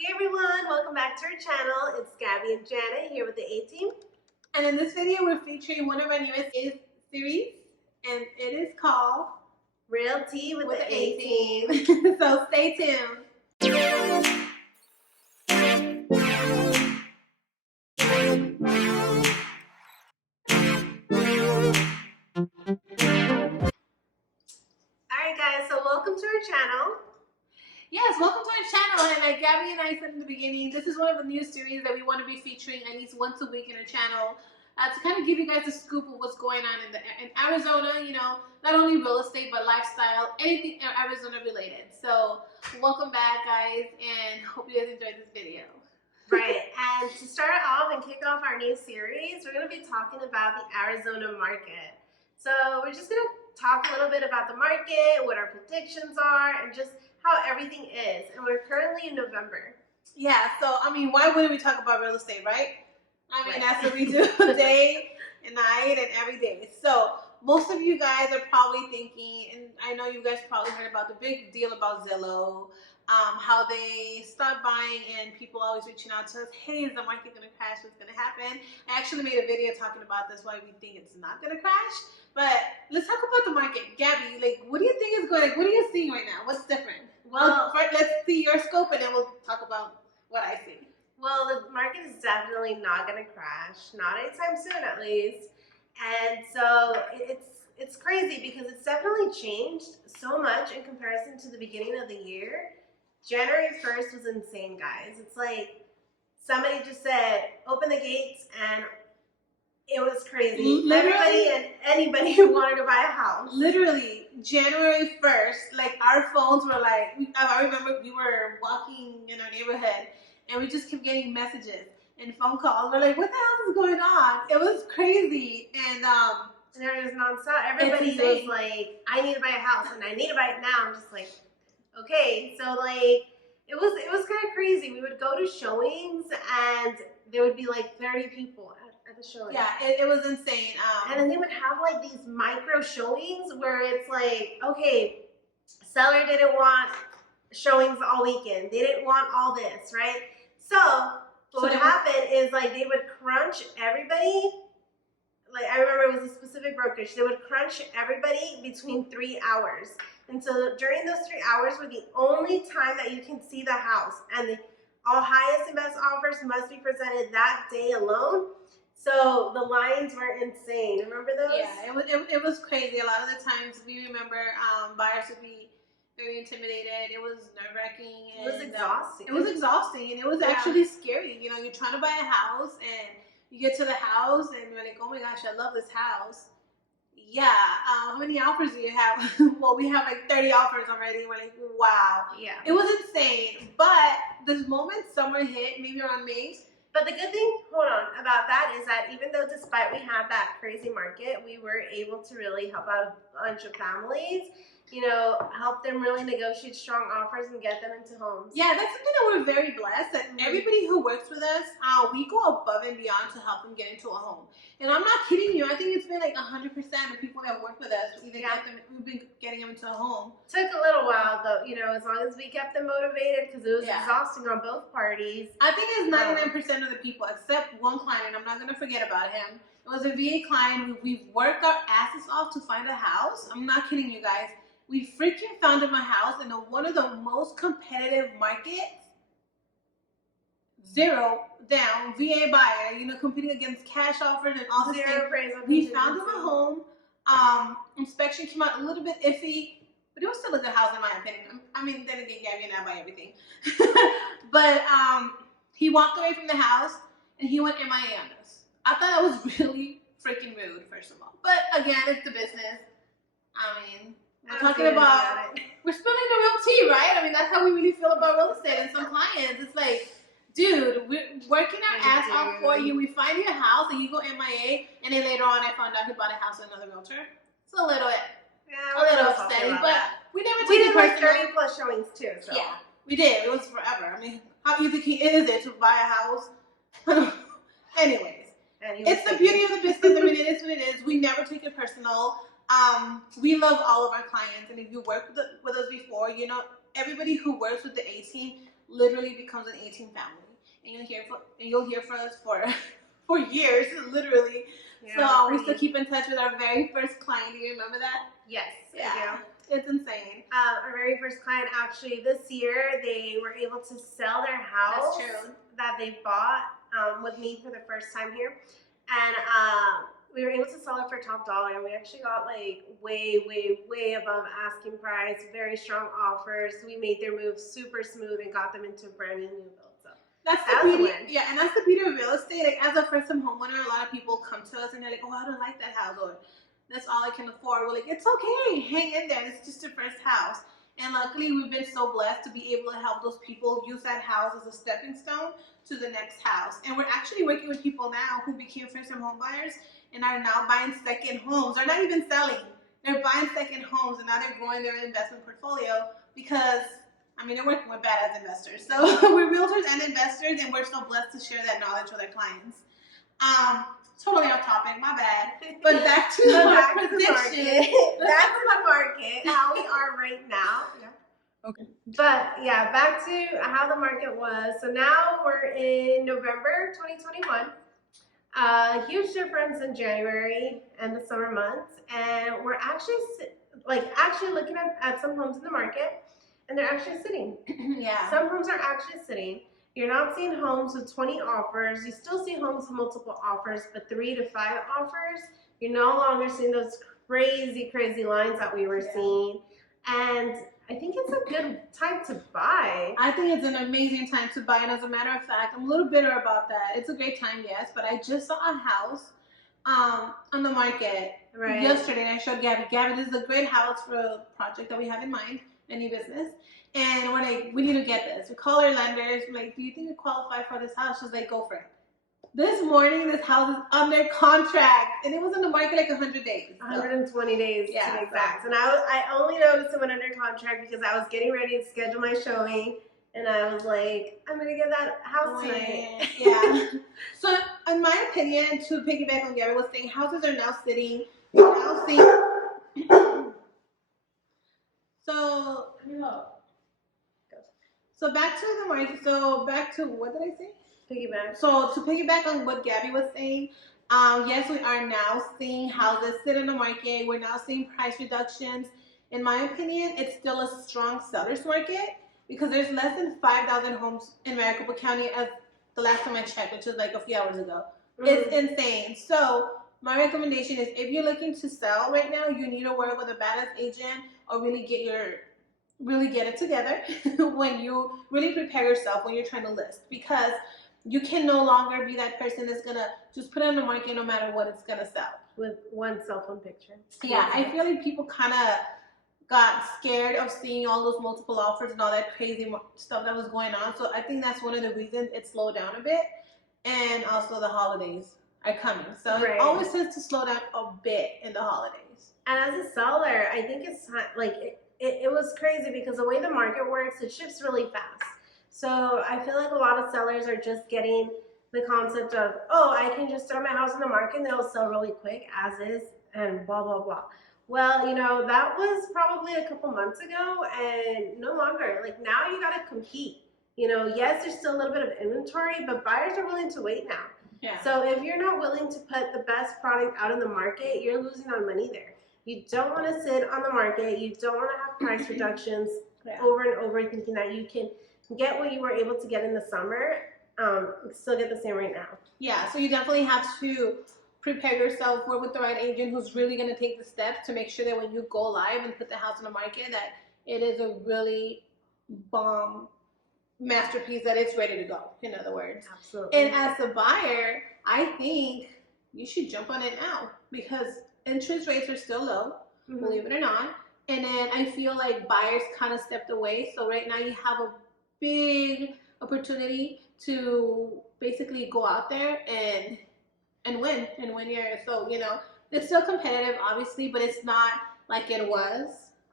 Hey everyone, welcome back to our channel. It's Gabby and Janet here with the A-Team. And in this video, we're featuring one of our newest series, and it is called Realty with the A-Team. So stay tuned. Alright guys, so welcome to our channel. Yes, welcome to our channel. And like Gabby and I said in the beginning, this is one of the new series that we want to be featuring at least once a week in our channel to kind of give you guys a scoop of what's going on in Arizona, you know, not only real estate, but lifestyle, anything Arizona related. So welcome back, guys, and hope you guys enjoyed this video. Right, and to start off and kick off our new series, we're going to be talking about the Arizona market. So we're just going to talk a little bit about the market, what our predictions are, and just how everything is. And we're currently in November. Yeah, so I mean, why wouldn't we talk about real estate, right? I mean, Right. That's what we do day and night and every day. So most of you guys are probably thinking, and I know you guys probably heard about the big deal about Zillow, how they stopped buying and people always reaching out to us, hey, is the market going to crash? What's going to happen? I actually made a video talking about this, why we think it's not going to crash. But let's talk about the market. Gabby, like, what do you think is going, what are you seeing right now? What's different? Well, first, let's see your scope and then we'll talk about what I see. Well, the market is definitely not going to crash, not anytime soon at least. And so it's crazy because it's definitely changed so much in comparison to the beginning of the year. January 1st was insane, guys. It's like somebody just said, open the gates, and it was crazy. Literally, everybody and anybody who wanted to buy a house. Literally, January 1st, like our phones were like, I remember we were walking in our neighborhood and we just kept getting messages and phone calls. We're like, what the hell is going on? It was crazy. And there was nonstop. Everybody was like, I need to buy a house and I need to buy it now. I'm just like, okay. So like, it was kind of crazy. We would go to showings and there would be like 30 people at the showing. Yeah, it was insane. And then they would have like these micro showings where it's like, okay, seller didn't want showings all weekend. They didn't want all this, right? So what would happen is like they would crunch everybody. Like I remember it was a specific brokerage. They would crunch everybody between 3 hours. And so during those 3 hours were the only time that you can see the house. And the all highest and best offers must be presented that day alone. So the lines were insane. Remember those? Yeah, it was crazy. A lot of the times we remember buyers would be very intimidated. It was nerve-wracking. It was exhausting. It was exhausting, and it was actually scary. You know, you're trying to buy a house, and you get to the house, and you're like, oh my gosh, I love this house. Yeah, how many offers do you have? Well, we have like 30 offers already. We're like, wow. Yeah. It was insane. But the moment summer hit, maybe around May, but the good thing, hold on, about that is that even though despite we had that crazy market, we were able to really help out a bunch of families, you know, help them really negotiate strong offers and get them into homes. Yeah, that's something that we're very blessed that everybody who works with us, we go above and beyond to help them get into a home. And I'm not kidding you. I think it's been like 100% of people that work with us, we've been getting them into a home. Took a little while though, you know, as long as we kept them motivated because it was exhausting on both parties. I think it's 99% of the people except one client, and I'm not going to forget about him. It was a VA client. We've worked our asses off to find a house. I'm not kidding you guys. We freaking found him a house in one of the most competitive markets. Zero down, VA buyer, you know, competing against cash offers and all this stuff. We found him a home. Inspection came out a little bit iffy, but it was still a good house in my opinion. I mean, then again, Gabby and I buy everything. But he walked away from the house and he went MIA on us. I thought that was really freaking rude, first of all. But again, it's the business. I mean, we're talking about, we're spilling the real tea, right? I mean, that's how we really feel about real estate. And some clients, it's like, dude, we're working our ass off for you. We find your house and you go MIA, and then later on I found out he bought a house with another realtor. It's a little upsetting, but we never took it personal. We did like 30 plus showings too. So. Yeah, we did. It was forever. I mean, how easy is it to buy a house? Anyways, it's the beauty of the business. I mean, it is what it is. We never take it personal. We love all of our clients, and if you worked with us before, you know, everybody who works with the A-Team literally becomes an A-Team family. And you'll hear from us for years, literally. Yeah, so we still keep in touch with our very first client. Do you remember that? Yes, yeah. I do. It's insane. Our very first client, actually, this year, they were able to sell their house that they bought with me for the first time here. And we were able to sell it for top dollar. And we actually got like way, way, way above asking price, very strong offers. We made their move super smooth and got them into a brand new build. So that's the beauty. Yeah, and that's the beauty of real estate. Like, as a first-time homeowner, a lot of people come to us and they're like, oh, I don't like that house, or that's all I can afford. We're like, it's okay, hang in there. It's just your first house. And luckily, we've been so blessed to be able to help those people use that house as a stepping stone to the next house. And we're actually working with people now who became first-time home buyers and are now buying second homes. They're not even selling. They're buying second homes, and now they're growing their investment portfolio because, I mean, they're working with badass investors. So we're realtors and investors, and we're so blessed to share that knowledge with our clients. Totally off topic, my bad. But back to our prediction. Back to the market, how we are right now. Yeah. Okay. But yeah, back to how the market was. So now we're in November 2021. Huge difference in January and the summer months, and we're actually looking at some homes in the market, and they're actually sitting. Yeah. Some homes are actually sitting. You're not seeing homes with 20 offers. You still see homes with multiple offers, but 3 to 5 offers. You're no longer seeing those crazy, crazy lines that we were seeing. And I think it's a good time to buy. I think it's an amazing time to buy. And as a matter of fact, I'm a little bitter about that. It's a great time, yes, but I just saw a house on the market yesterday, and I showed Gabby. Gabby, this is a great house for a project that we have in mind, a new business. And we're like, we need to get this. We call our lenders. We're like, do you think you qualify for this house? She's like, go for it. This morning, this house is under contract, and it was in the market like 100 days. 120 days, to be exact. And I only noticed it went under contract because I was getting ready to schedule my showing, and I was like, I'm gonna get that house tonight. Yeah. So, in my opinion, to piggyback on Gary was saying, houses are now sitting. We're now seeing. So back to the market. So back to what did I say? Piggyback. So to piggyback on what Gabby was saying, yes, we are now seeing houses sit in the market. We're now seeing price reductions. In my opinion, it's still a strong seller's market because there's less than 5,000 homes in Maricopa County as the last time I checked, which was like a few hours ago. It's insane. So my recommendation is if you're looking to sell right now, you need to work with a badass agent or really get it together when you really prepare yourself when you're trying to list, because you can no longer be that person that's gonna just put it on the market no matter what it's gonna sell with one cell phone picture. Yeah, I feel like people kind of got scared of seeing all those multiple offers and all that crazy stuff that was going on. So I think that's one of the reasons it slowed down a bit. And also the holidays are coming, so it always tends to slow down a bit in the holidays. And as a seller, I think it's like it was crazy because the way the market works, it shifts really fast. So I feel like a lot of sellers are just getting the concept of, oh, I can just throw my house in the market and it'll sell really quick as is and blah, blah, blah. Well, you know, that was probably a couple months ago and no longer. Like now you got to compete. You know, yes, there's still a little bit of inventory, but buyers are willing to wait now. Yeah. So if you're not willing to put the best product out in the market, you're losing on money there. You don't want to sit on the market. You don't want to have price reductions over and over, thinking that you can get what you were able to get in the summer, still get the same right now. Yeah, so you definitely have to prepare yourself, work with the right agent who's really going to take the steps to make sure that when you go live and put the house on the market, that it is a really bomb masterpiece, that it's ready to go, in other words. Absolutely. And as a buyer, I think you should jump on it now because interest rates are still low, believe it or not. And then I feel like buyers kind of stepped away. So right now you have a big opportunity to basically go out there and win your, so, you know, it's still competitive, obviously, but it's not like it was,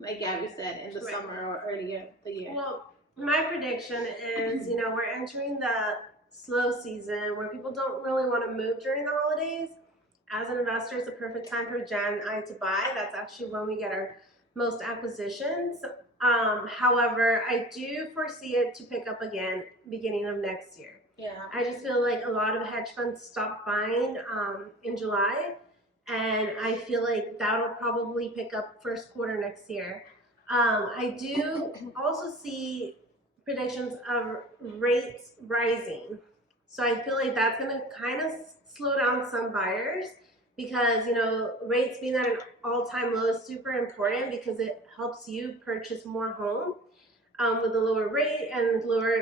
like Gabby said, in the summer or earlier the year. Well, my prediction is, you know, we're entering the slow season where people don't really want to move during the holidays. As an investor, it's a perfect time for Jen and I to buy. That's actually when we get our most acquisitions. However, I do foresee it to pick up again beginning of next year. Yeah. I just feel like a lot of hedge funds stopped buying in July, and I feel like that'll probably pick up first quarter next year. I do also see predictions of rates rising. So I feel like that's going to kind of slow down some buyers because, you know, rates being at an all-time low is super important because it helps you purchase more home with a lower rate and lower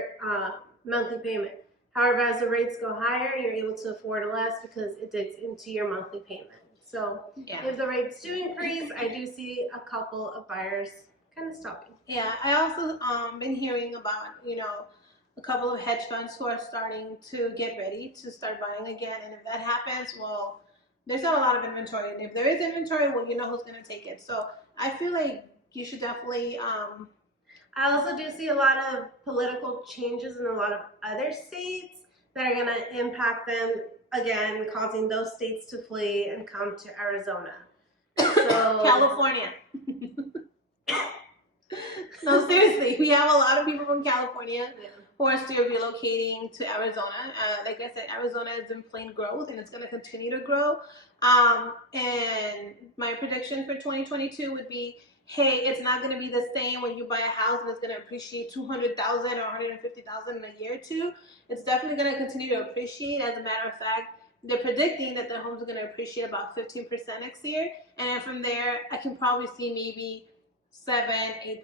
monthly payment. However, as the rates go higher, you're able to afford less because it digs into your monthly payment. So if the rates do increase, I do see a couple of buyers kind of stopping. Yeah, I also been hearing about, you know, a couple of hedge funds who are starting to get ready to start buying again. And if that happens, well, there's not a lot of inventory. And if there is inventory, well, you know who's going to take it. So I feel like you should definitely. I also do see a lot of political changes in a lot of other states that are going to impact them again, causing those states to flee and come to Arizona. So California. No, seriously, we have a lot of people from California who are still relocating to Arizona. Like I said, Arizona is in plain growth, and it's going to continue to grow. And my prediction for 2022 would be, hey, it's not going to be the same when you buy a house and it's going to appreciate $200,000 or $150,000 in a year or two. It's definitely going to continue to appreciate. As a matter of fact, they're predicting that their homes are going to appreciate about 15% next year. And then from there, I can probably see maybe 7, 8%,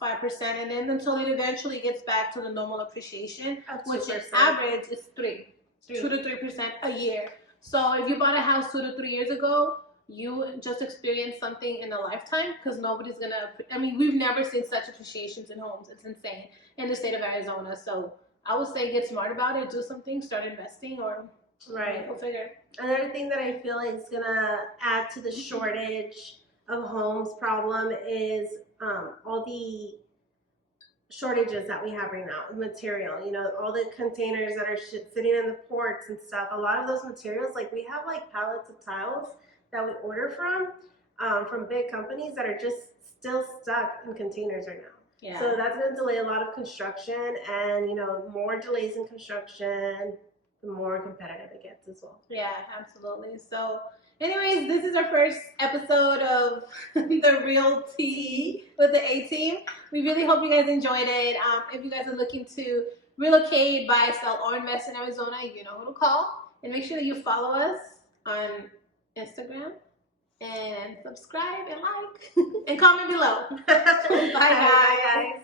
5%, and then until it eventually gets back to the normal appreciation, which in average is 2 to 3% a year. So if you bought a house 2 to 3 years ago, you just experienced something in a lifetime because nobody's gonna. I mean, we've never seen such appreciations in homes. It's insane in the state of Arizona. So I would say get smart about it, do something, start investing, or go figure. Another thing that I feel like is gonna add to the shortage of homes problem is all the shortages that we have right now, material, you know, all the containers that are sitting in the ports and stuff. A lot of those materials, like we have like pallets of tiles that we order from big companies that are just still stuck in containers right now. Yeah. So that's going to delay a lot of construction, and you know, more delays in construction, the more competitive it gets as well. Yeah, absolutely. So anyways, this is our first episode of the Real Tea with the A-Team. We really hope you guys enjoyed it. If you guys are looking to relocate, buy, sell, or invest in Arizona, you know who to call. And make sure that you follow us on Instagram and subscribe and like and comment below. Bye, guys.